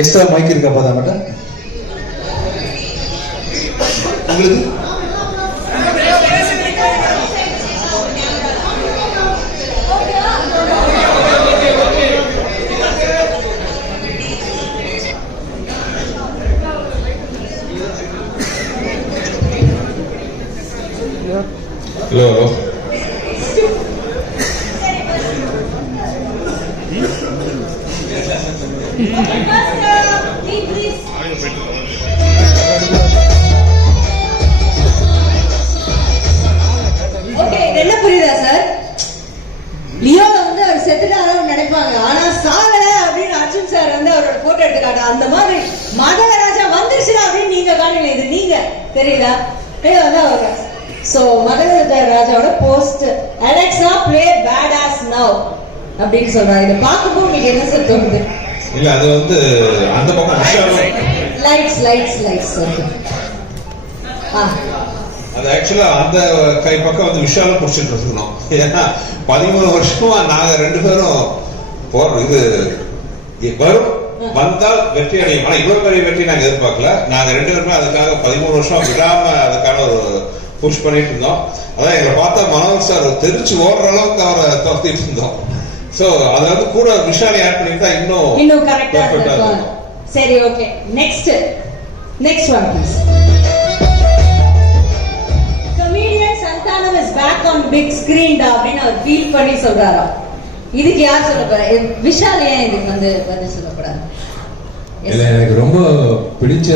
Extra mic இருக்கா பார்த்தா மட்டும்? உங்களுக்கு அவங்க so மதகராஜாவோட post Alexa play bad ass now அப்படின்னு சொல்றாங்க. இதை பார்க்கும்போது உங்களுக்கு என்ன சார் தோணுது? இல்ல அது வந்து அந்த பக்கம் லைட்ஸ் லைட்ஸ் லைட்ஸ் அது ஆக்சுவலா அந்த கை பக்கம் வந்து விஷால பிடிச்சிட்டு இருக்கணும். ஏன்னா பதிமூணு வருஷமா நாங்க ரெண்டு பேரும் போற இது வரும். வந்தால் வெற்றி அடையும். ஆனா இவ்வளவு பெரிய வெற்றி நாங்க எதிர்பார்க்கல. நாங்க ரெண்டு பேருமே அதுக்காக பதிமூணு வருஷம் விடாம அதுக்கான ஒரு புஷ் பண்ணிட்டு இருந்தோம். அதான் எங்களை பார்த்தா மனோகர் சார் தெரிச்சு ஓடுற அளவுக்கு அவரை துரத்திட்டு இருந்தோம். சோ அதை வந்து கூட விஷாலை ஆட் பண்ணிட்டா இன்னும் இன்னும் கரெக்டா இருக்கும். சரி okay next next one please comedian Santhanam is back on big screen அப்படின்னு அவர் ஃபீல் பண்ணி சொல்றாரா இதுக்கு யார் சொல்ல போறா? எ- விஷால் ஏன் இதுக்கு வந்து பதில் சொல்லக்கூடாது Yes. இல்ல எனக்கு ரொம்ப பிடிச்ச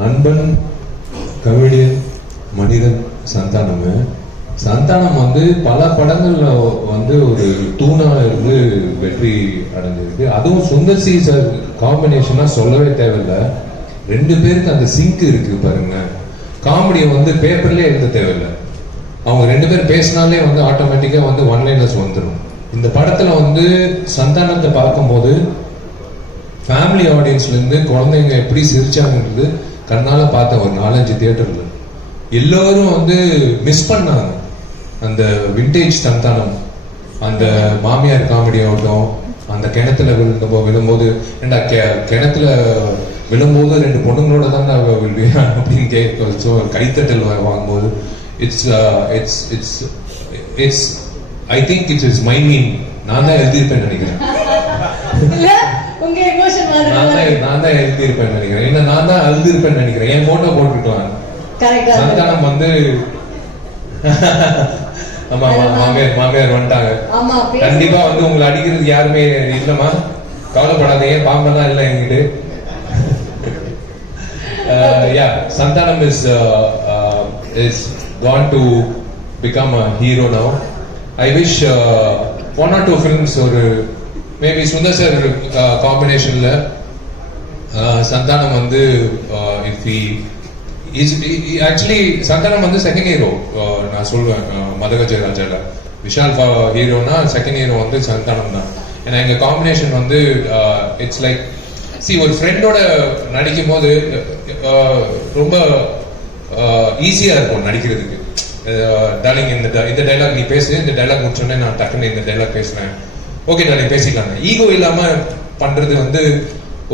நண்பன் கமெடியன் மனிதன் சந்தானம் சந்தானம் வந்து பல படங்கள்ல வந்து ஒரு தூணா இருந்து வெற்றி அடைஞ்சிருக்கு. அதுவும் சுந்தர் சி சார் காம்பினேஷனா சொல்லவே தேவையில்ல. ரெண்டு பேருக்கு அந்த சிங்க் இருக்கு பாருங்க. காமெடியை வந்து பேப்பர்லயே எழுத தேவையில்லை. அவங்க ரெண்டு பேர் பேசினாலே வந்து ஆட்டோமேட்டிக்கா வந்து ஒன் லைனர்ஸ் வந்துடும் இந்த படத்துல வந்து சந்தானத்தை பார்க்கும்போது ஃபேமிலி ஆடியன்ஸ்லேருந்து குழந்தைங்க எப்படி சிரிச்சாங்கன்றது கண்ணால் பார்த்தேன் ஒரு நாலஞ்சு தியேட்டரில் எல்லோரும் வந்து மிஸ் பண்ணாங்க. அந்த விண்டேஜ் தந்தானம் அந்த மாமியார் காமெடி ஆகட்டும் அந்த கிணத்துல விழுந்தபோ விழும்போது ஏண்டா கெ- கிணத்துல விழும்போது ரெண்டு பொண்ணுங்களோட தான் விழுவேன் அப்படின்னு கேட்க ஸோ கைத்தட்டல் வாங்கும்போது it's it's it's it's I think it's it's my mean நான் தான் எழுதியிருப்பேன் நினைக்கிறேன். நான் தான் நான் தான் எழுதியிருப்பேன்னு நினைக்கிறேன். ஏன்னா நான் தான் நினைக்கிறேன். என் போட்டோ போட்டுருக்கலாம் சந்தானம் வந்து ஆமா மாமியார் மாமியார் வந்துட்டாங்க. கண்டிப்பா வந்து உங்களை அடிக்கிறது யாருமே இல்லம்மா. கவலைப்படாதீங்க பாம்பெல்லாம் இல்லை என்கிட்ட. Yeah Santhanam is is gone to become a hero now I wish one or two films ஒரு மேபி சுந்தர் சார் காம்பினேஷன்ல சந்தானம் வந்து if he is actually Santhanam வந்து செகண்ட் ஹீரோ uh, நான் சொல்லுவேன் uh, மதகஜ ராஜால. விஷால் ஹீரோனா செகண்ட் ஹீரோ வந்து சந்தானம் தான். ஏன்னா எங்க காம்பினேஷன் வந்து இட்ஸ் லைக் சி ஒரு ஃப்ரெண்டோட நடிக்கும் போது uh, ரொம்ப uh, ஈஸியா இருக்கும் நடிக்கிறதுக்கு. டார்லிங் இந்த இந்த டைலாக் நீ பேசு இந்த டைலாக் முடிச்சோடனே நான் டக்குன்னு இந்த டைலாக் பேசுனேன் ஓகே டார்லிங் பேசிக்கலாம். ஈகோ இல்லாம பண்றது வந்து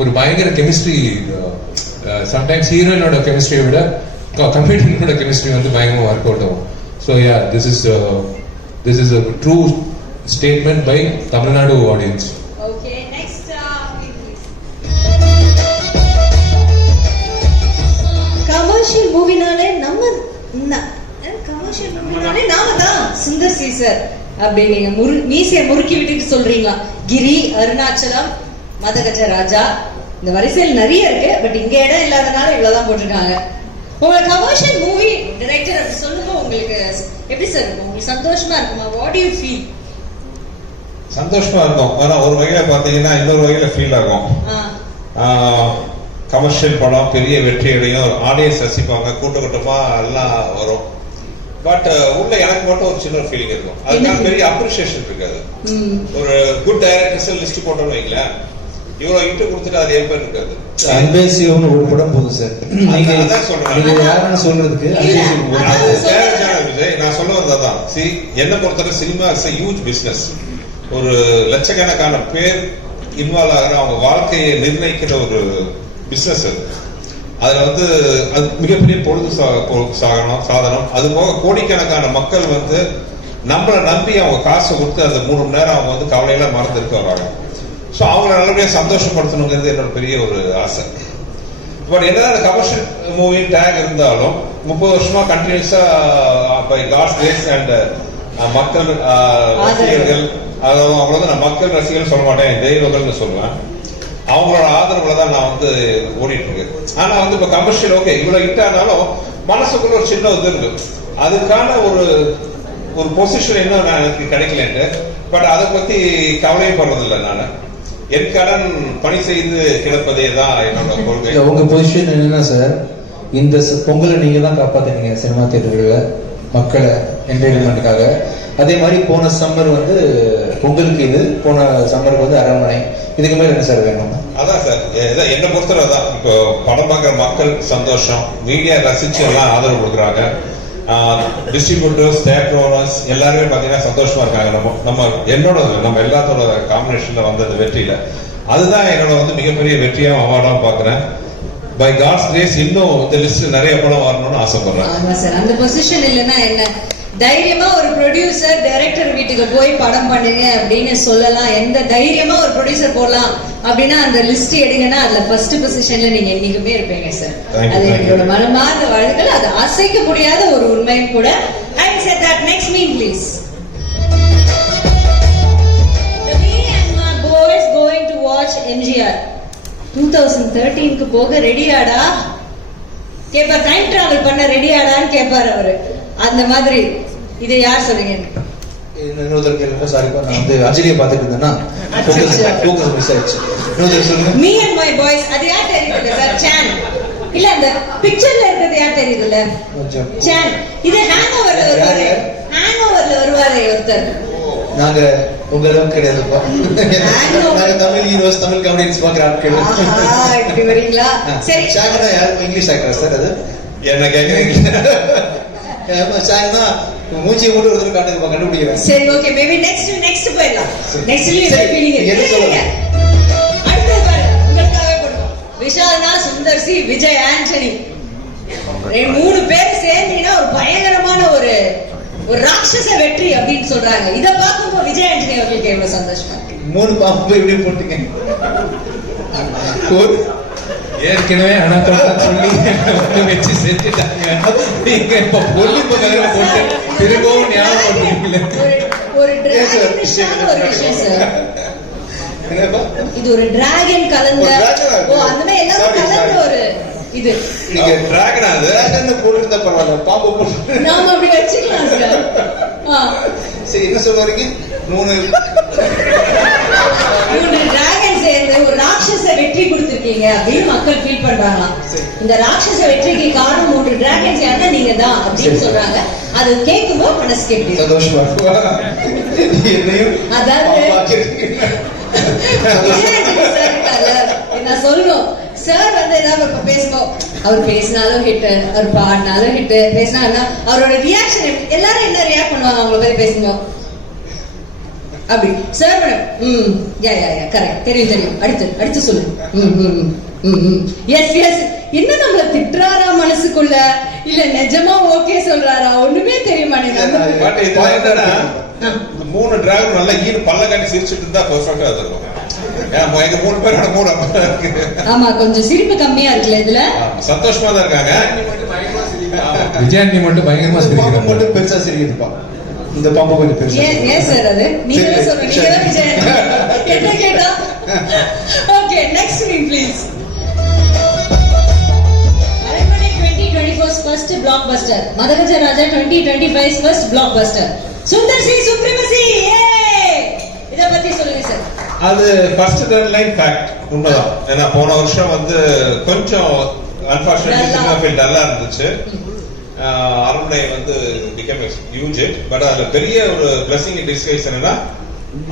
ஒரு பயங்கர கெமிஸ்ட்ரி சம்டைம்ஸ் ஹீரோயினோட கெமிஸ்ட்ரியை விட கம்ப்யூட்டரோட கெமிஸ்ட்ரி வந்து பயங்கரமா ஒர்க் அவுட் ஆகும். So yeah this is this is a true statement by Tamil Nadu audience okay next commercial மூவினாலே நம்ம கமர்ஷியல் மூவினாலே நாம தான் சுந்தர் சி சார் அப்படி நீங்க முரு மீசைய முறுக்கி விட்டுட்டு சொல்றீங்களா? கிரி அருணாச்சலம் மதகஜ ராஜா இந்த வரிசையில் நிறைய இருக்கு பட் இங்க இடம் இல்லாதனால இவ்வளவுதான் போட்டிருக்காங்க. உங்க கமர்ஷியல் மூவி டைரக்டர் அப்படி சொல்லுங்க உங்களுக்கு எப்படி சார் இருக்கும்? உங்களுக்கு சந்தோஷமா இருக்குமா? வாட் யூ ஃபீல் சந்தோஷமா இருக்கும் ஆனா ஒரு வகையில பாத்தீங்கன்னா இன்னொரு வகையில ஃபீல் ஆகும். கமர்ஷியல் படம் பெரிய வெற்றி அடையும் ஆடியன்ஸ் ரசிப்பாங்க கூட்ட கூட்டமா எல்லாம் வரும். பட் உள்ள எனக்கு மட்டும் ஒரு சின்ன ஃபீலிங் இருக்கும். அதுக்கான பெரிய அப்ரிசியேஷன் இருக்காது. ம். ஒரு குட் டைரக்டர்ஸ் லிஸ்ட் போட்டோம்னு வைங்களேன் இவ்வளவு இன்ட்டு கொடுத்துட்டு அது ஏன் இருக்காது. அன்பே சிவம்னு ஒரு படம் போதும் சார். நீங்க அதான் சொல்றேன். யாருன்னு சொல்றதுக்கு நான் சொல்ல வந்தது அதான். சி என்ன பொறுத்தவரை சினிமா இஸ் ஹியூஜ் பிசினஸ் ஒரு லட்சக்கணக்கான பேர் இன்வால்வ் ஆகிற அவங்க வாழ்க்கையை நிர்ணயிக்கிற ஒரு பிசினஸ் அது. அதுல வந்து அது மிகப்பெரிய பொழுது சாகனம் சாதனம். அது போக கோடிக்கணக்கான மக்கள் வந்து நம்மளை நம்பி அவங்க காசை கொடுத்து அந்த மூணு மணி நேரம் அவங்க வந்து கவலையெல்லாம் மறந்துட்டு வர்றாங்க. ஸோ அவங்கள நல்லபடியாக சந்தோஷப்படுத்தணுங்கிறது என்னோட பெரிய ஒரு ஆசை. பட் என்னதான் அந்த கமர்ஷியல் மூவி டேக் இருந்தாலும் முப்பது வருஷமா கண்டினியூஸா பை காட்ஸ் கிரேஸ் அண்ட் மக்கள் uh, ரசிகர்கள் அதாவது அவங்கள வந்து நான் மக்கள் ரசிகர்கள் சொல்ல மாட்டேன் தெய்வங்கள்னு சொல்லுவேன் அவங்களோட ஆதரவுல தான் நான் வந்து ஓடிட்டு இருக்கேன் ஆனா வந்து இப்ப கமர்ஷியல் ஓகே இவ்வளவு ஹிட் ஆனாலும் மனசுக்குள்ள ஒரு சின்ன இது இருக்கு. அதுக்கான ஒரு ஒரு பொசிஷன் இன்னும் நான் எனக்கு கிடைக்கலன்ட்டு. பட் அதை பத்தி கவலையும் படுறதில்லை நான். என் கடன் பணி செய்து கிடப்பதே தான் என்னோட கொள்கை. உங்க பொசிஷன் என்னன்னா சார் இந்த பொங்கலை நீங்க தான் காப்பாத்தினீங்க சினிமா தியேட்டர்களை மக்களை என்டர்டைன்மெண்ட்டுக்காக அதே மாதிரி போன சம்மர் வந்து பொங்கலுக்கு இது போன சம்மருக்கு வந்து அரண்மனை. இதுக்கு மேல என்ன சார் வேணும்? அதான் சார் இதான் என்னை பொறுத்தவரை தான் இப்போ படம் பார்க்குற மக்கள் சந்தோஷம். மீடியா ரசிச்சு எல்லாம் ஆதரவு கொடுக்குறாங்க. டிஸ்ட்ரிபியூட்டர்ஸ் தேட்டர் ஓனர்ஸ் எல்லாருமே பார்த்தீங்கன்னா சந்தோஷமா இருக்காங்க. நம்ம நம்ம என்னோட நம்ம எல்லாத்தோட காம்பினேஷன்ல வந்த அந்த வெற்றியில. அதுதான் என்னோட வந்து மிகப்பெரிய வெற்றியாக அவார்டாக பார்க்குறேன். பை காட்ஸ் கிரேஸ் இன்னும் இந்த லிஸ்ட் நிறைய படம் வரணும்னு ஆசைப்படுறேன். ஆமா சார். அந்த பொசிஷன் இல்லைன்னா என்ன? தைரியமா ஒரு ப்ரொடியூசர் டைரக்டர் வீட்டுக்கு போய் படம் பண்ணுங்க அப்படின்னு சொல்லலாம். எந்த தைரியமா ஒரு ப்ரொடியூசர் போடலாம் அப்படின்னா அந்த லிஸ்ட் எடுங்கன்னா அதுல ஃபர்ஸ்ட் பொசிஷன்ல நீங்க என்னைக்குமே இருப்பீங்க சார் அது. எங்களோட மனமார்ந்த வாழ்கள் அது அசைக்க முடியாத ஒரு உண்மையும் கூட. I said that next mean please The me and my boys going to watch MGR 2013 க்கு போக ரெடியாடா கேப்பார் டைம் டிராவல் பண்ண ரெடியாடான்னு கேட்பார் அவரு. அந்த மாதிரி இதை யார் சொல்றீங்க இன்னொருத்தர் கேளுங்க சாரி நான் வந்து அஞ்சலியை பார்த்துட்டு இருந்தேன்னா ஃபோக்கஸ் மிஸ் ஆயிடுச்சு. இன்னொருத்தர் சொல்லுங்க. மீ அண்ட் மை பாய்ஸ் அது யார் தெரியுது சார் சான் இல்ல அந்த பிக்சர்ல இருக்கிறது யார் தெரியுதுல்ல? சான் இது ஹேங் ஓவர்ல வருவாரு. ஹேங் ஓவர்ல வருவாரு ஒருத்தர். நாங்க உங்க அளவுக்கு கிடையாதுப்பா. Hangover. நாங்க தமிழ் ஹீரோஸ் தமிழ் காமெடியன்ஸ் பாக்குற ஆட்கள். இப்படி வரீங்களா? சரி. ஷாங்கனா யார்? இங்கிலீஷ் ஆக்டர் சார் அது? என்ன கேட்குறீங்க ஷாங்கனா மூஞ்சியை மட்டும் ஒருத்தர் காட்டுங்க கண்டுபிடிக்கிறேன். சரி ஓகே மேபி நெக்ஸ்ட் நெக்ஸ்ட் போயிடலாம். நெக்ஸ்ட் ஃபீலிங் என்ன சொல்லுங்க? அடுத்து பாருங்க உங்களுக்காகவே போடுவோம். விஷால்னா சுந்தர் சி விஜய் ஆண்டனி மூணு பேர் சேர்ந்தீங்கன்னா ஒரு பயங்கரமான ஒரு ஒரு ராட்சச வெற்றி அப்படின்னு சொல்றாங்க. இத பார்க்கும்போது விஜய் ஆண்டனி அவர்களுக்கு எவ்வளவு சந்தோஷமா மூணு பாம்பு எப்படி போட்டீங்க. ஏற்கனவே அனாக்கோண்டா சொல்லி வச்சு செஞ்சுட்டாங்க நீங்க இப்ப பொல்லிப்பு வேற போட்டு திரும்பவும் என்னப்பா? இது ஒரு டிராகன் கலந்த ஒரு? ஓ அந்த மாதிரி கலந்த இது. நீங்க டிராகன் அது? டிராகன் போட்டுருந்தா பரவாயில்ல பாம்பு போட்டு. நாம அப்படி வச்சுக்கலாம் சார். சரி என்ன சொல்ல வரீங்க? மூணு. மூணு. சேர்ந்து ஒரு ராட்சச வெற்றி கொடுத்திருக்கீங்க அப்படின்னு மக்கள் ஃபீல் பண்றாங்களாம். இந்த ராட்சச வெற்றிக்கு காரணம் மூன்று டிராகன்ஸ் யாருன்னா நீங்க தான் அப்படின்னு. சொல்றாங்க. அது கேட்கும்போது மனசு கேட்குது சந்தோஷமா அதாவது- நான் சொல்லணும் சார் வந்து ஏதாவது இப்ப பேசுவோம் அவர் பேசினாலும் ஹிட் அவர் பாடினாலும் ஹிட் பேசினாங்கன்னா அவரோட ரியாக்ஷன் எல்லாரும் என்ன ரியாக்ட் பண்ணுவாங்க? அவங்கள பத்தி பேசும்போது அப்படி. சார் மேடம் ம் யா யா யா கரெக்ட் தெரியும் தெரியும். அடுத்து அடுத்து சொல்லு. ம் ம் ம் எஸ் எஸ் என்ன நம்மள திட்டுறாரா மனசுக்குள்ள? இல்ல நிஜமா ஓகே சொல்றாரா? ஒண்ணுமே தெரிய மாட்டேங்குது மூணு டிராகன் நல்லா ஈடு பல்ல காட்டி சிரிச்சுட்டு இருந்தா பெர்ஃபெக்டா இருக்கும் எங்க மூணு பேரோட மூணு ஆமா கொஞ்சம் சிரிப்பு கம்மியா இருக்குல்ல இதுல? சந்தோஷமா தான் இருக்காங்க. விஜயாண்டி மட்டும் பயங்கரமா பாம்பு சிரிக்கிறாங்க மட்டும் பெருசா சிரிக்குதுப்பா இந்த பாம்பு கொஞ்சம் பெருசா ஏன் ஏன் சார் அது? நீங்க தான் சொல்றீங்க என்ன கேட்டா? Okay next mean please Aranmanai 2024 first blockbuster Madhagaja Raja 2025 first blockbuster Sundar C supremacy இத பத்தி சொல்லுங்க சார். அது ஃபர்ஸ்ட் தேர்ட் லைன் ஃபேக்ட் உண்மைதான். ஏன்னா போன வருஷம் வந்து கொஞ்சம் அன்பார்ச்சுனேட்லி. சினிமா ஃபீல்ட் டல்லா இருந்துச்சு. அரண்மனை வந்து பிகம் ஹியூஜ் பட் அதுல பெரிய ஒரு பிளஸிங் டிஸ்கைஸ் என்னன்னா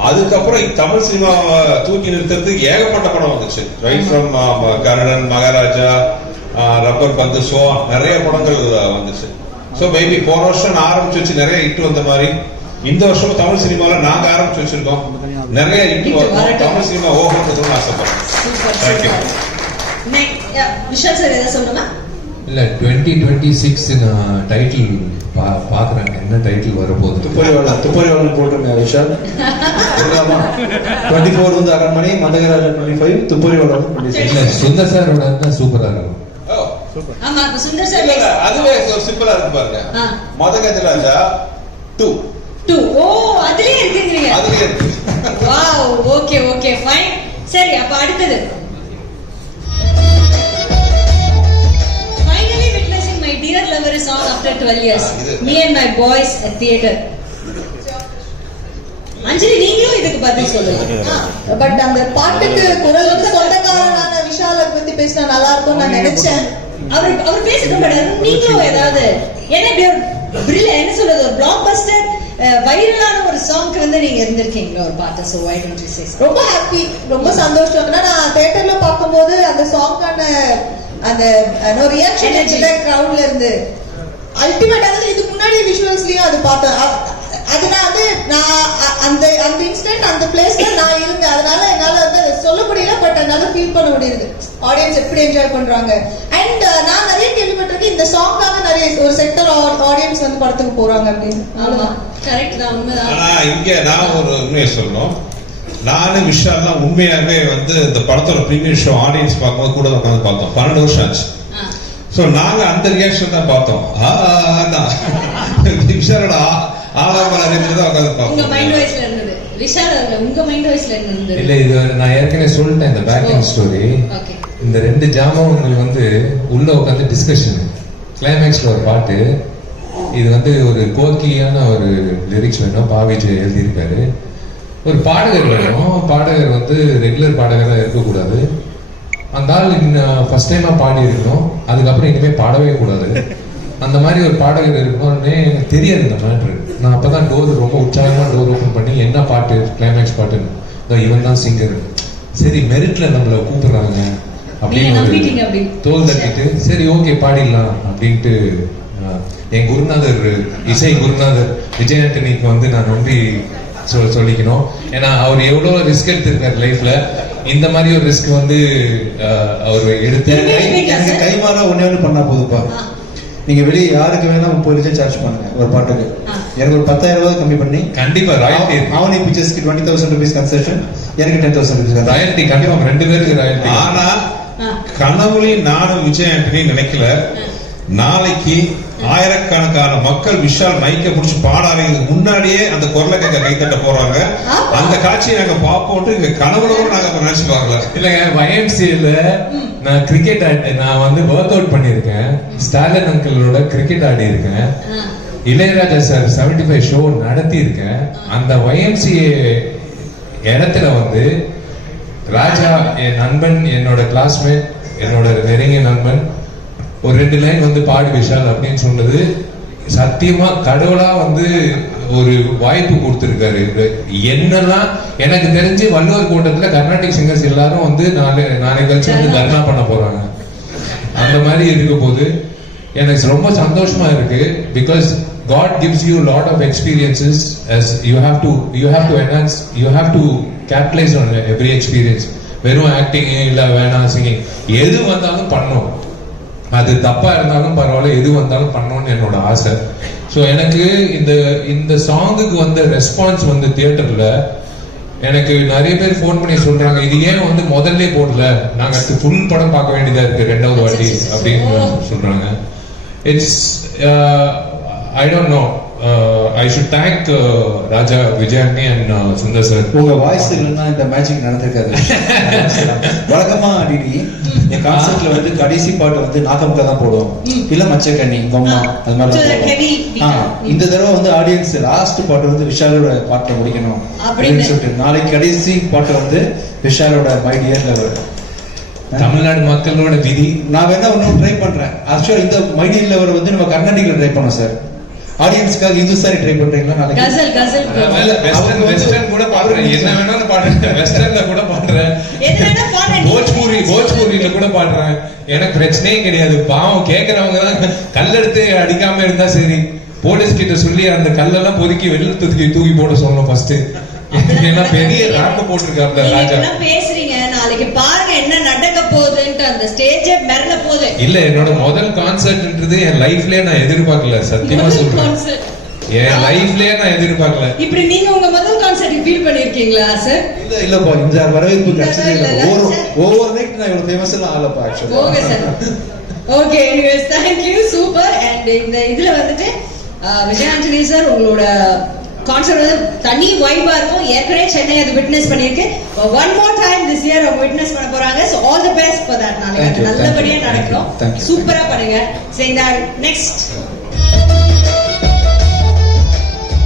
அதுக்கப்புறம் தமிழ் சினிமாவை தூக்கி நிறுத்துறதுக்கு ஏகப்பட்ட படம் வந்துச்சு. Right from Garudan Maharaja rubber Pandhu so நிறைய படங்கள் வந்துச்சு. ஸோ மேபி போன வருஷம் நான் ஆரம்பிச்சு வச்சு நிறைய ஹிட் வந்த மாதிரி இந்த வருஷம் தமிழ் சினிமாவில் நாங்க ஆரம்பிச்சு வச்சிருக்கோம். நிறைய இப்போ வரட்டும். தமிழ் சினிமா ஓகணும்னு ஆசைப்படுறேன். நெக்ஸ்ட் விஷால் சார் ஏதாவது சொல்லணுமா? இல்ல டுவெண்ட்டி டுவெண்ட்டி சிக்ஸ் நான் டைட்டில் பா பாக்குறேன் என்ன டைட்டில் வரப்போகுது? துப்பறிவாளர் துப்பறிவாளர் போட்டிருங்க விஷால் டுவெண்ட்டி ஃபோர் வந்து அரண்மனை டுவெண்ட்டி ஃபைவ் துப்பறிவாளர் டுவெண்ட்டி இல்ல சுந்தர் சாரோட தான் சூப்பரா இருக்கும். ஓ, ஆமா இப்ப சுந்தர் சார் இல்ல, இல்ல, அதுவே சிம்பிளா இருக்கு பாருங்க. ஆ. மொத கஜராஜா டூ டூ ஓ அதுலயே இருக்குங்கிறீங்க. அதுலயே இருக்கு. வாவ் ஓகே ஓகே ஃபைன் சரி அப்ப அடுத்தது. My dear lover song after 12 years. ஆ, இது- Me and my boys at theater. அஞ்சலி நீங்களும் இதுக்கு பதில் சொல்லுங்க. பட் அந்த பாட்டுக்கு குரலுக்கு சொந்தக்காரனான விஷாலை பத்தி பேசினா நல்லா இருக்கும்னு நான் நினைச்சேன். அவர் அவர் பேசிக்க மாட்டாரு நீங்களும் ஏதாவது என்ன இப்படி ஒரு என்ன சொல்றது ஒரு பிளாக் பஸ்டர் வைரலான ஒரு சாங்க்கு வந்து நீங்க இருந்திருக்கீங்களா ஒரு பாட்டு? So why don't you say ரொம்ப ஹாப்பி ரொம்ப சந்தோஷம். நான் தியேட்டர்ல பார்க்கும்போது அந்த சாங்கான அந்த அந்த ரியாக்ஷன் Energy. கிரவுட்ல இருந்து. அல்டிமேட் அதாவது இதுக்கு முன்னாடி விஷுவல்ஸ்லயும் அது பார்த்தேன். அ- அது நான் வந்து நான் அ- அந்த அந்த இன்ஸ்டன்ட் அந்த பிளேஸ்ல நான் இருந்தேன். அதனால என்னால வந்து அதை சொல்ல முடியல பட் என்னால ஃபீல் பண்ண முடியுது. ஆடியன்ஸ் எப்படி என்ஜாய் பண்றாங்க? அண்ட் நான் நிறைய கேள்விப்பட்டிருக்கேன். இந்த சாங்காக நிறைய ஒரு செக்டர் ஆடியன்ஸ் வந்து படத்துக்கு போறாங்க அப்படின்னு. ஆமா கரெக்ட் தான் உண்மைதான். இங்க நான் ஒரு உண்மையை சொல்லணும். நானும் விஷால்லாம் உண்மையாவே வந்து இந்த படத்தோட ப்ரீமியர் ஷோ ஆடியன்ஸ் பார்க்கும்போது கூட உட்காந்து பார்த்தோம். பன்னெண்டு வருஷம் ஆச்சு. ஆ. சோ நாங்க அந்த ரியாக்ஷன் தான் பார்த்தோம். ஆ, தான். விஷாலோட தான் உட்காந்து உங்க மைண்ட் பார்த்தோம் விஷால் இல்ல இது நான் ஏற்கனவே சொல்லிட்டேன் இந்த பேக்கிங் ஸ்டோரி இந்த ரெண்டு ஜாமான்கள் வந்து உள்ள உட்காந்து டிஸ்கஷன் கிளைமேக்ஸ்ல ஒரு பாட்டு. இது வந்து ஒரு கோக்கியான ஒரு லிரிக்ஸ் வேணும். பாவிஜி எழுதியிருக்காரு. ஒரு பாடகர் வேணும். பாடகர் வந்து ரெகுலர் பாடகராக இருக்கக்கூடாது. அந்த ஆள் ஃபர்ஸ்ட் டைமா பாடி இருக்கணும் அதுக்கப்புறம் இனிமே பாடவே கூடாது. அந்த மாதிரி ஒரு பாடகர் இருக்கணும்னு எனக்கு தெரியாது இந்த மேட்ரு நான் அப்பதான் டோர் ரொம்ப உற்சாகமா டோர் ஓபன் பண்ணி என்ன பாட்டு? கிளைமேக்ஸ் பாட்டுன்னு. இதோ இவன் தான் சிங்கர் சரி மெரிட்ல நம்மள கூப்பிடுறாங்க. அப்படின்னு. தோல் தட்டிட்டு சரி ஓகே பாடிடலாம். அப்படின்ட்டு என் குருநாதர் இசை குருநாதர் விஜய் ஆண்டனிக்கு வந்து நான் நம்பி சொ- சொல்லிக்கணும். ஏன்னா அவர் எவ்வளவு ரிஸ்க் எடுத்திருக்காரு லைஃப்ல இந்த மாதிரி ஒரு ரிஸ்க் வந்து அவர் எடுத்து எனக்கு கைமாறா ஒண்ணே ஒண்ணு பண்ணா போதுப்பா. நீங்க வெளியே யாருக்கு வேணா முப்பது லட்சம் சார்ஜ் பண்ணுங்க ஒரு பாட்டுக்கு. எனக்கு ஒரு பத்தாயிரம் ரூபாய் கம்மி பண்ணி. கண்டிப்பா ராயல்டி அவனி பிக்சர்ஸ்க்கு டுவெண்ட்டி தௌசண்ட் ருபீஸ் கன்செஷன் எனக்கு டென் தௌசண்ட் ருபீஸ் ராயல்டி கண்டிப்பா ரெண்டு பேருக்கு ராயல்டி ஆனா ஆ. கனவுலையும் நானும் விஜய் ஆண்டனி நினைக்கல. நாளைக்கு ஆயிரக்கணக்கான மக்கள் விஷால் மைக்க புடிச்சு பாடாதீங்க முன்னாடியே அந்த குரலை கேட்க கைத்தட்ட போறாங்க. அந்த காட்சியை நாங்க பார்ப்போம்ட்டு எங்க கனவுல கூட நாங்க நினைச்சு பார்க்கல. இல்லங்க YMCA-ல நான் கிரிக்கெட் ஆடி நான் வந்து ஒர்க் அவுட் பண்ணியிருக்கேன். ஸ்டாலின் அங்கிளோட கிரிக்கெட் ஆடி இருக்கேன். இளையராஜா சார் 75 ஃபைவ் ஷோ நடத்தி இருக்கேன் அந்த YMCA இடத்துல வந்து ராஜா என் நண்பன் என்னோட கிளாஸ்மேட் என்னோட நெருங்கிய நண்பன் ஒரு ரெண்டு லைன் வந்து பாடு விஷால் அப்படின்னு சொன்னது. சத்தியமா கடவுளா வந்து ஒரு வாய்ப்பு கொடுத்திருக்காரு. என்னெல்லாம் எனக்கு தெரிஞ்சு வள்ளுவர் கூட்டத்துல கர்நாடிக் சிங்கர்ஸ் எல்லாரும் வந்து நாளை நாளை கழிச்சு வந்து தர்ணா. பண்ண போறாங்க. அந்த மாதிரி இருக்க போது எனக்கு ரொம்ப சந்தோஷமா இருக்கு. Because God gives you lot of experiences as you have to you have to enhance you have to capitalise on every experience வெறும் ஆக்டிங் இல்ல வேணாம் சிங்கிங் எது வந்தாலும் பண்ணும் அது தப்பா இருந்தாலும் பரவாயில்ல எது வந்தாலும் பண்ணணும்னு என்னோட ஆசை. ஸோ எனக்கு இந்த இந்த சாங்குக்கு வந்த ரெஸ்பான்ஸ் வந்து தியேட்டர்ல எனக்கு நிறைய பேர் ஃபோன் பண்ணி சொல்றாங்க இது ஏன் வந்து முதல்ல போடல? நாங்க அடுத்து ஃபுல் படம் பார்க்க வேண்டியதா இருக்கு ரெண்டாவது வாட்டி அப்படின்னு சொல்றாங்க. It's I don't know I should thank Raja Vijay Antony and Sundar sir உங்க வாய்ஸ் இல்லைன்னா இந்த மேஜிக் நடந்திருக்காது. வழக்கமா டிடி என் கான்செப்ட்ல வந்து கடைசி பாட்டு வந்து நாக்கமுக்கா தான் போடுவோம். இல்ல மச்சக்கண்ணி பொம்மா ஆ. அது மாதிரி. இந்த தடவை வந்து ஆடியன்ஸ் லாஸ்ட் பாட்டு வந்து விஷாலோட பாட்டை முடிக்கணும். அப்படின்னு. சொல்லிட்டு நாளைக்கு கடைசி பாட்டு வந்து விஷாலோட மை டியர் லவர் தமிழ்நாடு மக்களோட விதி. நான் வேணா ஒன்னும் ட்ரை பண்றேன். ஆக்சுவலா இந்த மை டியர் லவர் வந்து நம்ம கர்நாடிக்ல ட்ரை பண்ணோம் சார் ஆடியன்ஸ்க்காக இந்துஸ்தானி ட்ரை பண்றீங்களா நாளைக்கு? வெஸ்டர்ன் கூட பாடுறேன். என்ன வேணாலும் பாடுறேன். வெஸ்டர்ன்ல கூட பாடுறேன். போஜ்பூரி போஜ்பூரியில கூட பாடுறேன். எனக்கு பிரச்சனையே கிடையாது. பாவம் கேக்குறவங்க தான் கல்லெடுத்து அடிக்காம இருந்தா சரி. போலீஸ் கிட்ட சொல்லி அந்த கல்லெல்லாம் பொறுக்கி வெளில தூக்கி தூக்கி போட சொல்லணும் ஃபர்ஸ்ட் எல்லாம் பெரிய. ராக்க போட்டிருக்காப்ல நீங்க ராஜா. பேசுறீங்க. நாளைக்கு பாருங்க என்ன நடக்க போகுதுன்ட்டு அந்த ஸ்டேஜே மிரள போகுது. இல்ல என்னோட முதல் கான்சர்ட்ன்றது என் லைஃப்லயே நான் எதிர்பார்க்கல சத்தியமா சொல்றேன். என் லைஃப்லயே நான் எதிர்பார்க்கல. இப்படி நீங்க உங்க முதல் கான்சர்ட் ஃபீல் பண்ணிருக்கீங்களா சார் இல்ல இல்லப்பா இந்த வரவேற்பு இல்ல, கிடைச்சது ஒவ்வொரு. ஒவ்வொரு நைட் நான் இவ்வளவு ஃபேமஸ் எல்லாம் ஓகே ஆக்சுவலா sir okay anyways thank you super and இந்த இதுல வந்துட்டு விஜய் ஆண்டனி சார் உங்களோட கான்சர்ட் வந்து தனி வைபா இருக்கும். ஏற்கனவே சென்னை அது விட்னஸ் பண்ணிருக்கு one more time this year அவங்க விட்னஸ் பண்ண போறாங்க. So all the best for that நாளைக்கு. நல்லபடியா you. சூப்பரா பண்ணுங்க. Saying that next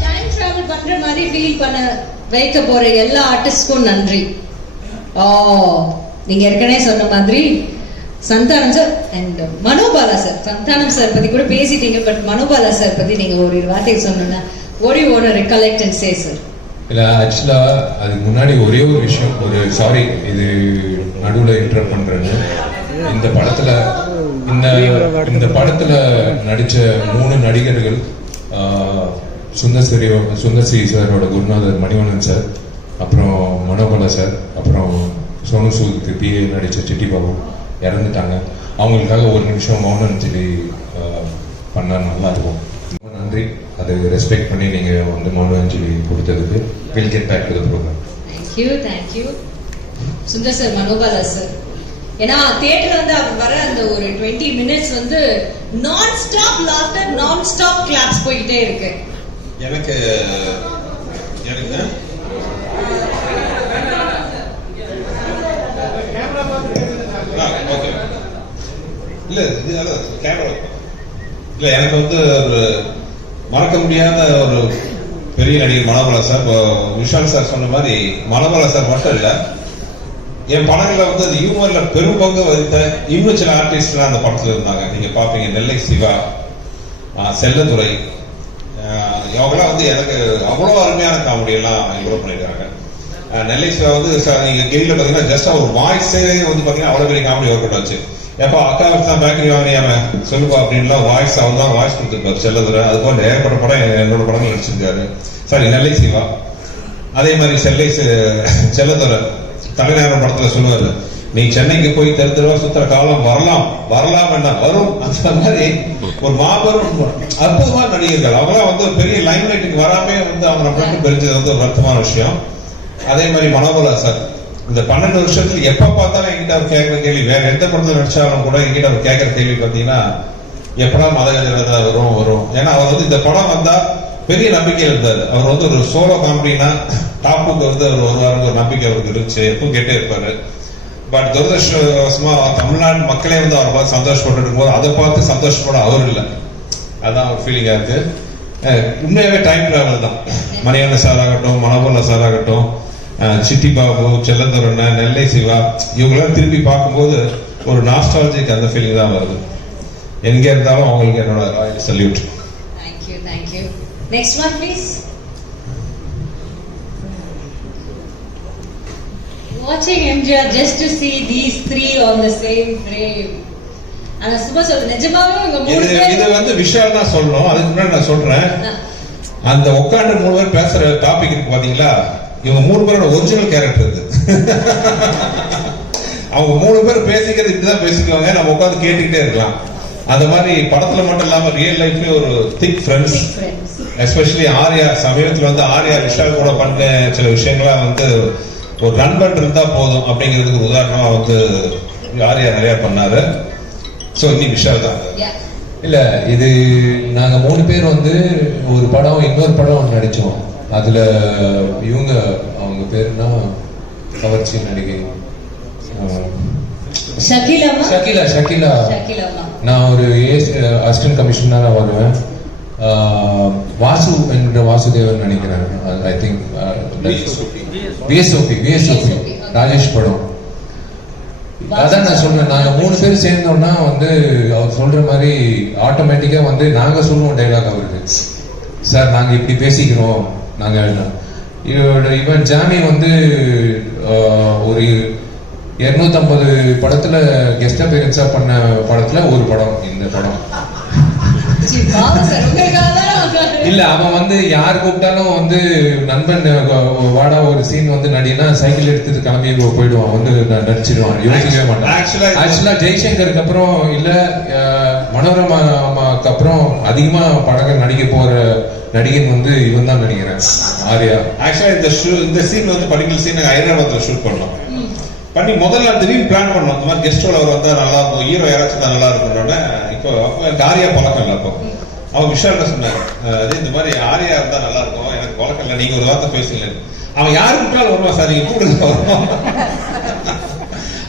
time travel பண்ற மாதிரி ஃபீல் பண்ண வைக்க போற எல்லா ஆர்டிஸ்ட்க்கும் நன்றி. ஓ நீங்க ஏற்கனவே சொன்ன மாதிரி Santhanam sir and Manobala sir Santhanam sir பத்தி கூட பேசிட்டீங்க பட் மனோபாலா சார் பத்தி நீங்க ஒரு what do you want to recollect and say sir இல்ல ஆக்சுவலா அதுக்கு முன்னாடி ஒரே ஒரு விஷயம். ஒரு சாரி இது நடுவுல இன்டர் பண்றேன்னு. இந்த படத்துல இந்த இந்த படத்துல நடிச்ச மூணு நடிகர்கள் ஆஹ், சுந்தர்ஸ்ரீ சுந்தர்ஸ்ரீ சாரோட குருநாதர் மணிவண்ணன் சார் அப்புறம் மனோகலா சார் அப்புறம் சோனு சூதுக்கு பிஏ நடிச்ச சிட்டி பாபு இறந்துட்டாங்க. அவங்களுக்காக ஒரு நிமிஷம் மௌன அஞ்சலி ஆஹ், பண்ணா நல்லா இருக்கும். நன்றி. அதை ரெஸ்பெக்ட் பண்ணி நீங்க வந்து மௌன அஞ்சலி கொடுத்ததுக்கு. Will get back to the program thank you thank you Sundar sir Manobala sir. ஏன்னா தியேட்டர்ல வந்து அவர் வர அந்த ஒரு டுவெண்ட்டி மினிட்ஸ் வந்து நான் ஸ்டாப் லாஃப்டர் நான் ஸ்டாப் கிளாப்ஸ் போயிட்டே இருக்கு. எனக்கு எனக்கு இல்ல இது அதான் கேமரா இல்ல எனக்கு வந்து ஒரு மறக்க முடியாத ஒரு பெரிய நடிகர் மனோபலா சார். இப்போ விஷால் சார் சொன்ன மாதிரி மனோபலா சார் மட்டும் இல்லை என் படங்களில் வந்து அது ஹியூமரில் பெரும் பங்கு வகித்த இன்னும் சில ஆர்டிஸ்ட்லாம் அந்த படத்தில் இருந்தாங்க. நீங்கள் பார்ப்பீங்க நெல்லை சிவா செல்லதுரை ஆஹ் வந்து எனக்கு அவ்வளோ அருமையான காமெடியெல்லாம் இம்ப்ரூவ் பண்ணியிருக்காங்க. நெல்லை சிவா வந்து சார் நீங்கள் கேள்வியில் பார்த்தீங்கன்னா ஜஸ்ட் ஒரு வாய்ஸே வந்து பார்த்தீங்கன்னா அவ்வளோ பெரிய காமெடி ஒர்க் அவுட் ஆச்சு. எப்போ அக்கா தான் பேக்கரி வாங்கினியாம சொல்லுப்பா அப்படின்லாம் வாய்ஸ் அவன் தான் வாய்ஸ் கொடுத்துருப்பாரு செல்லதுரை அது போல ஏகப்பட்ட படம் என்னோட படங்கள் நடிச்சிருக்காரு. சாரி நெல்லை சிவா அதே மாதிரி செல்லை செல்லதுரை தலைநகரம் படத்துல சொல்லுவாரு. நீ சென்னைக்கு போய் தெரு தெருவா சுத்துற காலம் வரலாம். வரலாம் என்ன வரும். அந்த மாதிரி ஒரு மாபெரும் அற்புதமான நடிகர்கள். அவங்களாம் வந்து பெரிய லைம் லைட்டுக்கு வராமே வந்து அவங்க மட்டும் பெரிஞ்சது வந்து ஒரு வருத்தமான விஷயம். அதே மாதிரி மனோபலா சார். இந்த பன்னெண்டு வருஷத்துல எப்ப பார்த்தாலும் என்கிட்ட அவர் கேட்கிற கேள்வி வேற எந்த படத்துல நடிச்சாலும் கூட என்கிட்ட அவர் கேட்கிற கேள்வி பாத்தீங்கன்னா எப்படா மதகஜரதா வரும் வரும். ஏன்னா அவர் வந்து இந்த படம் வந்தா பெரிய நம்பிக்கை இருந்தாரு. அவர் வந்து ஒரு சோலோ காமெடினா டாப்புக்கு வந்து அவர் வருவாருங்க ஒரு நம்பிக்கை அவருக்கு இருந்துச்சு. எப்பவும் கேட்டே இருப்பாரு. பட் துரதிருஷ்டவசமா தமிழ்நாடு மக்களே வந்து அவரை பார்த்து சந்தோஷப்பட்டு போது அதை பார்த்து சந்தோஷப்பட அவர் இல்லை. அதான் ஒரு ஃபீலிங்கா இருக்கு. உண்மையாவே டைம் டிராவல் தான். மணியான சார் ஆகட்டும் மனோபல சார் ஆகட்டும் சிட்டி பாபு செல்லந்துரண்ண நெல்லை சிவா இவங்கெல்லாம் திருப்பி பார்க்கும்போது ஒரு நாஸ்டாலஜிக் அந்த ஃபீலிங் தான் வருது. எங்க இருந்தாலும் அவங்களுக்கு என்னோட royal salute thank you thank you next one please வாட்சிங் MGR just to see these three on the same frame. ஆனா சும்மா சொல்ல நிஜமாவே உங்க மூணு இது வந்து விஷால் தான் சொல்லணும். அதுக்கு முன்னாடி நான் சொல்றேன். அந்த உட்காந்து மூணு பேர் பேசுற டாபிக் இருக்கு பாத்தீங்களா? இவங்க மூணு பேரோட ஒரிஜினல் கேரக்டர் இது. அவங்க மூணு பேர் பேசிக்கிறது இப்படிதான் பேசிக்குவாங்க. நம்ம உட்காந்து கேட்டுக்கிட்டே இருக்கலாம். அந்த மாதிரி படத்துல மட்டும் இல்லாம ரியல் லைஃப்லயே ஒரு திக் ஃப்ரெண்ட்ஸ். எஸ்பெஷலி ஆர்யா சமீபத்துல வந்து ஆர்யா விஷால் கூட பண்ண சில விஷயங்கள்லாம் வந்து ஒரு நண்பன் இருந்தா போதும் அப்படிங்கிறதுக்கு உதாரணமா வந்து ஆர்யா நிறைய பண்ணாரு. சோ இன்னி விஷால் தான். இல்ல இது நாங்க மூணு பேர் வந்து ஒரு படம் இன்னொரு படம் நடிச்சோம். அதுல இவங்க அவங்க பேருனா கவர்ச்சி நடிகை. ஷகிலா ஷகிலா நான் ஒரு அசிஸ்டன்ட் கமிஷனரா வருவேன். வாசு என்ற வாசுதேவன் நினைக்கிறேன். I think VSOP VSOP Rajesh படம். அதான் நான் சொல்றேன். நாங்க மூணு பேர் சேர்ந்தோம்னா வந்து அவர் சொல்ற மாதிரி ஆட்டோமேட்டிக்கா வந்து நாங்க சொல்லுவோம் டைலாக் அவருக்கு. சார் நாங்க இப்படி பேசிக்கிறோம். நாங்க இவரோட இவன் ஜானி வந்து ஆஹ், ஒரு இருநூத்தம்பது படத்துல கெஸ்ட் அப்பியரன்ஸா பண்ண படத்துல ஒரு படம் இந்த படம். இல்ல அவன் வந்து யார் கூப்பிட்டாலும் வந்து நண்பன் வாடா ஒரு சீன் வந்து நடினா சைக்கிள் எடுத்துட்டு கிளம்பி போயிடுவான் வந்து நடிச்சிடுவான் யோசிக்கவே மாட்டான். ஆக்சுவலா ஜெய்சங்கருக்கு அப்புறம் இல்ல அஹ், மனோரமா அம்மாக்கு அப்புறம் அதிகமா படங்கள் நடிக்க போற நடிகன் வந்து இவன் தான் நினைக்கிறேன் ஆர்யா. ஆக்சுவலா இந்த ஷூ இந்த சீன் வந்து படிக்கல் சீன் ஹைதராபாத்ல ஷூட் பண்ணோம். பண்ணி முதல்ல திடீர்னு பிளான் பண்ணோம். இந்த மாதிரி கெஸ்ட் அவர் வந்தா நல்லா இருக்கும். ஹீரோ யாராச்சும் தான் நல்லா இருக்கும்னு இப்போ அப்போ எனக்கு ஆரியா பழக்கம் இல்லை அப்போ. அவன் விஷால்ட்ட சொன்னாரு அஹ் இது இந்த மாதிரி ஆரியா இருந்தா நல்லா இருக்கும். எனக்கு பழக்கம் இல்லை. நீங்க ஒரு வார்த்தை பேசுங்க. அவன் யாரு கூப்பிட்டாலும் வருவான் சார். நீங்க கூப்பிடுங்க வருவான்.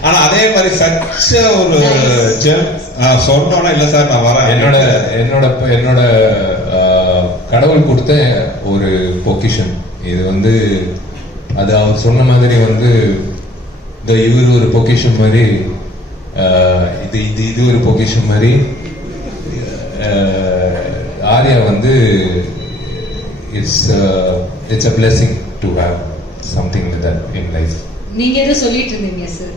ஆனா அதே மாதிரி சச்ச ஒரு சொன்னோன்னா இல்ல சார் நான் வரேன். என்னோட என்னோட என்னோட கடவுள் கொடுத்த ஒரு பொக்கிஷன் இது வந்து அது அவர் சொன்ன மாதிரி வந்து இந்த இவர் ஒரு பொக்கிஷன் மாதிரி இது இது இது ஒரு பொக்கிஷன் மாதிரி ஆர்யா வந்து it's it's a blessing to have something with that in life நீங்க ஏதோ சொல்லிட்டு இருந்தீங்க சார்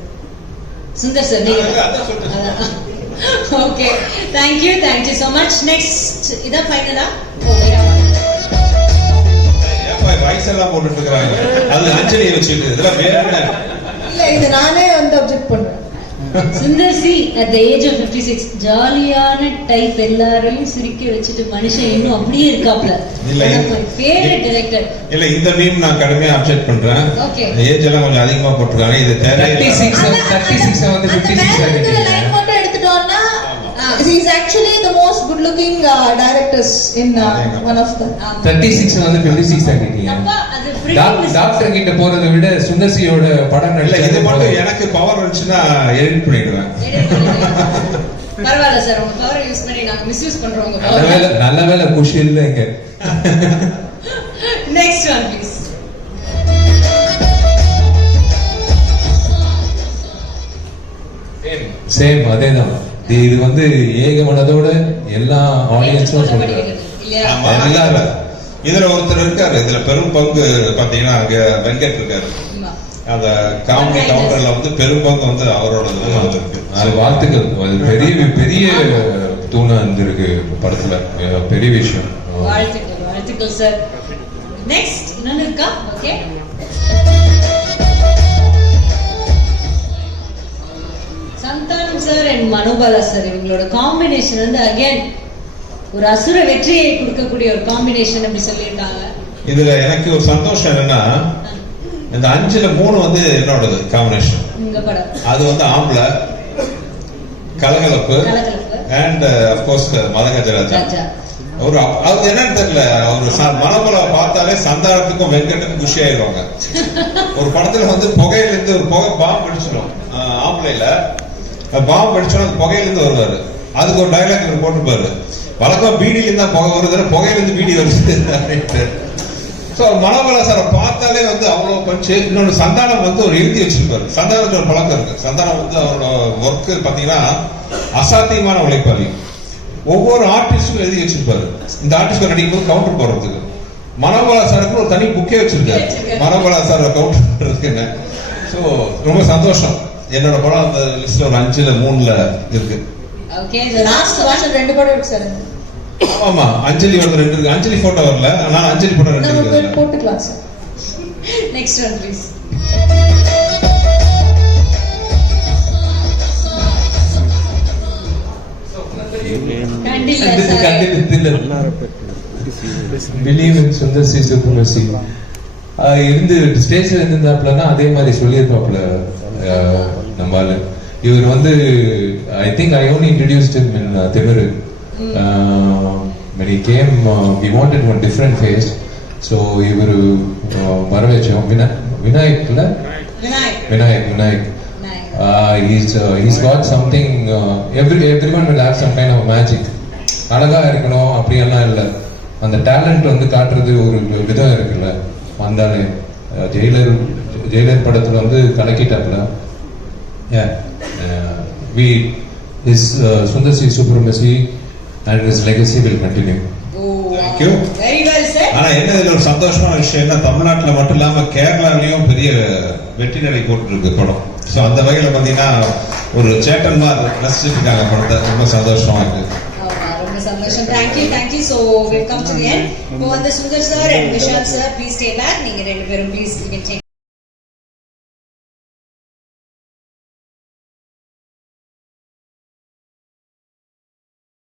சுந்தர் சார் நீங்க. Okay thank you thank you so much next இதான் ஃபைனலா ஏப்பா வயசெல்லாம் போட்டுட்டு இருக்கிறாங்க அது அஞ்சலியை வச்சுட்டு இதெல்லாம் வேற என்ன? இல்ல இது நானே வந்து அப்செக்ட் பண்றேன். Sundar C the age of 56 ஜாலியான டைப் எல்லாரையும் சிரிக்க வச்சுட்டு மனுஷன் இன்னும் அப்படியே இருக்காப்ல. ஃபேவரட் டைரக்டர் இல்ல இந்த மீம் நான் கடுமையா அப்செட் பண்றேன். ஏஜ் எல்லாம் கொஞ்சம் அதிகமா போட்டிருக்காங்க. இது தேர்ட்டி சிக்ஸ் தேர்ட்டி சிக்ஸ் வந்து ஃபிஃப்டி சிக்ஸ் மேல இருக்கிற ஆகிட்டீங்க லைன் மட்டும் எடுத்துட்டோம்னா ஆமா. he is actually uh, uh, அதேங்க. one of the thirty six வந்து டுவெண்ட்டி சிக்ஸ் ஆகிட்டீங்க தப்பா அது டாக்- printing டாக்டர் கிட்ட போறதை விட சுந்தர்சியோட படம் இல்ல இது மட்டும் எனக்கு பவர் இருந்துச்சுன்னா எடிட் பண்ணிடுவேன். பரவாயில்ல சார் உங்க பவர் யூஸ் பண்ணி நாங்க மிஸ்யூஸ் பண்றோம் உங்க நல்ல வேலை பவர் நல்ல வேலை குஷி இல்லை இங்க. நெக்ஸ்ட் ஒன் ப்ளீஸ் சேம் அதேதான். இது இது வந்து ஏக மனதோட எல்லா ஆடியன்ஸும் ஆமா. எல்லாரும். இதுல ஒருத்தர் இருக்காரு. இதுல பெரும் பங்கு பாத்தீங்கன்னா அங்க வெங்கட் இருக்காரு. அந்த காமெடி கவுண்டர்ல வந்து பெரும் பங்கு வந்து அவரோட இருக்கு. அது வாழ்த்துக்கள் அது பெரிய பெரிய தூணா இருந்திருக்கு படத்துல. பெரிய விஷயம். வாழ்த்துக்கள் வாழ்த்துக்கள் சார் நெக்ஸ்ட் இன்னொன்னு இருக்கா? Okay sir and Manobala sir இவங்களோட காம்பினேஷன் வந்து அகைன் ஒரு அசுர வெற்றியை கொடுக்கக்கூடிய ஒரு காம்பினேஷன் அப்படி சொல்லியிருக்காங்க. இதுல எனக்கு ஒரு சந்தோஷம் என்னன்னா இந்த அஞ்சுல மூணு வந்து என்னோடது காம்பினேஷன் அது வந்து ஆம்பளை கலகலப்பு அண்ட் அப்கோர்ஸ் மதகஜராஜா ராஜா ஒரு அது என்னன்னு தெரியல ச- மனோபல பார்த்தாலே சந்தானத்துக்கும் வெங்கட்டுக்கும் குஷி ஆயிடுவாங்க. ஒரு படத்துல வந்து புகையில இருந்து ஒரு புகை பாம்பு அடிச்சிடும். ஆம்பளைல பாம்பு அடிச்சோம் அந்த புகையில இருந்து வருவாரு. அதுக்கு ஒரு டைலாக் இவர் போட்டுப்பாரு வழக்கமா பீடியில இருந்தா புகை வருது புகையில இருந்து பீடி வருது. அப்படின்ட்டு. சோ மனோபல சாரை பார்த்தாலே வந்து அவ்வளவு பஞ்சு இன்னொன்னு சந்தானம் வந்து ஒரு எழுதி வச்சிருப்பாரு. சந்தானத்துக்கு ஒரு பழக்கம் இருக்கு. சந்தானம் வந்து அவரோட ஒர்க் பாத்தீங்கன்னா அசாத்தியமான உழைப்பாளி ஒவ்வொரு ஆர்டிஸ்டும் எழுதி வச்சிருப்பாரு. இந்த ஆர்டிஸ்ட் நடிக்கும்போது கவுண்டர் போடுறதுக்கு. மனோபலா சாருக்கு ஒரு தனி புக்கே வச்சிருக்காரு. மனோபலா சார் கவுண்டர் பண்றதுக்குன்னு ஸோ ரொம்ப சந்தோஷம். என்னோட படம் அந்த லிஸ்ட்ல ஒரு அஞ்சுல மூணுல இருக்கு. ஓகே லாஸ்ட் வருஷம் ரெண்டு படம் இருக்கு சார் ஆமா அஞ்சலி வந்து ரெண்டு இருக்கு. அஞ்சலி போட்டோ வரல ஆனா அஞ்சலி படம் ரெண்டு இருக்கு. போட்டுக்கலாம் சார் நெக்ஸ்ட் ஒன் ப்ளீஸ் இருந்து ஸ்டேஜ்ல இருந்திருந்தாப்லன்னா அதே மாதிரி சொல்லியிருப்பாப்ல ஆளு இவர் வந்து I think I only introduced in in Thimiru when he came uh, we wanted one different face. So இவர் வர வச்சோம் வினா விநாயக்ல? Vinayak. Vinayak Vinayak. Vinayak. Uh, he's uh, he's got something uh, every everyone will have some kind of magic. அழகா இருக்கணும் அப்படியெல்லாம் இல்ல. அந்த talent வந்து காட்டுறது ஒரு விதம் இருக்குல்ல. வந்தாலே ஜெயிலர் ஜெயிலர் படத்துல வந்து கலக்கிட்டாப்ல yeah. Uh, we his uh, Sundar C supremacy and his legacy will continue. Thank you. Very well sir ஆனா என்ன இதுல ஒரு சந்தோஷமான விஷயம் என்ன? தமிழ்நாட்டுல மட்டும் இல்லாம கேரளாலயும் பெரிய வெற்றி நடை போட்டுருக்கு படம். சோ அந்த வகையில பாத்தீங்கன்னா ஒரு சேட்டன் மாதிரி ரசிச்சுட்டு இருக்காங்க படத்தை. ரொம்ப சந்தோஷமா இருக்கு. சந்தோஷம். Thank you thank you so welcome to என் இப்போ வந்து Sundar sir and Vishal sir please stay back நீங்க ரெண்டு பேரும் ப்ளீஸ் யூ கேன்